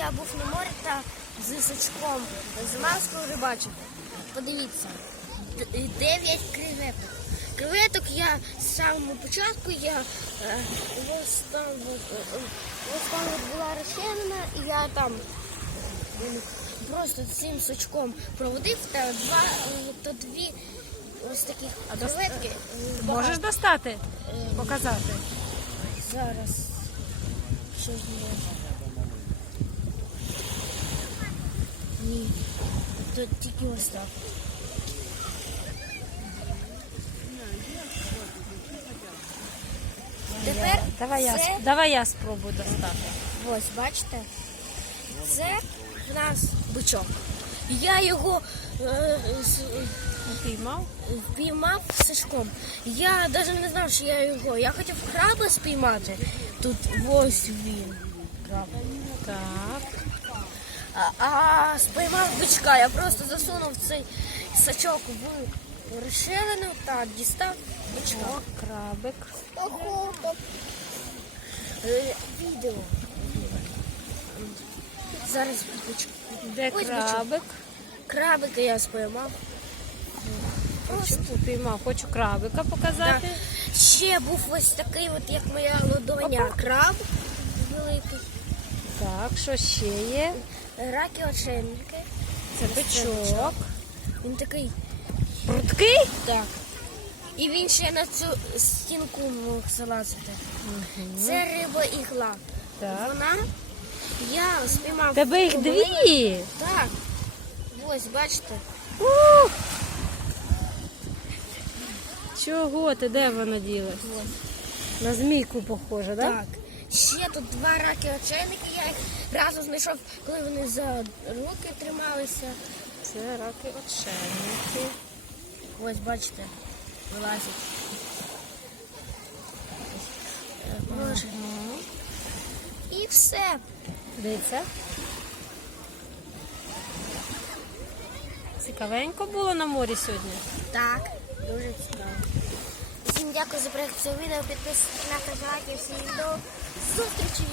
я був на морі та з сачком з маскою рибачив. Подивіться, дев'ять креветок. Креветок я з самого початку я е, ось там е, е, була розчинена, і я там просто цим сачком проводив та два то дві ось таких креветки. Можеш достати? Показати. Зараз. Що ж не Тут тільки ось так. Тепер Давай я, це, давай я спробую достати. ось, бачите, це в нас бичок. Я його е, впіймав сишком. Я навіть не знав, що я його. Я хотів краба спіймати. Тут ось він. Краб. Так. А, а спіймав бичка. Я просто засунув цей сачок в розширену та дістав бичка. О, крабик. Е, Відео. Зараз бичок. Де Ось крабик? Крабика я спіймав. Хочу, упіймав. Хочу крабика Так. показати. Ще був ось такий, от як моя ладоня, краб великий. Так, що ще є? Раки очельники. Це бичок. Він такий, Прудкий? так. І він ще на цю стінку мог залазити. Це риба ігла. Так. Вона, я спіймав. Тебе їх дві. Так. Ось, бачите. Ух! Чого ти? Де вона ділась? Ось. На змійку похоже, так? Так. Ще тут два раки очельники. Я їх разом знайшов, коли вони за руки трималися. Це раки очельники. Ось, бачите, вилазять. Боже. І все. Дивіться. Цікавенько було на морі сьогодні. Так, дуже цікаво. Всім дякую за перегляд цього відео. Підписуйтесь на канал. Всім до зустрічі.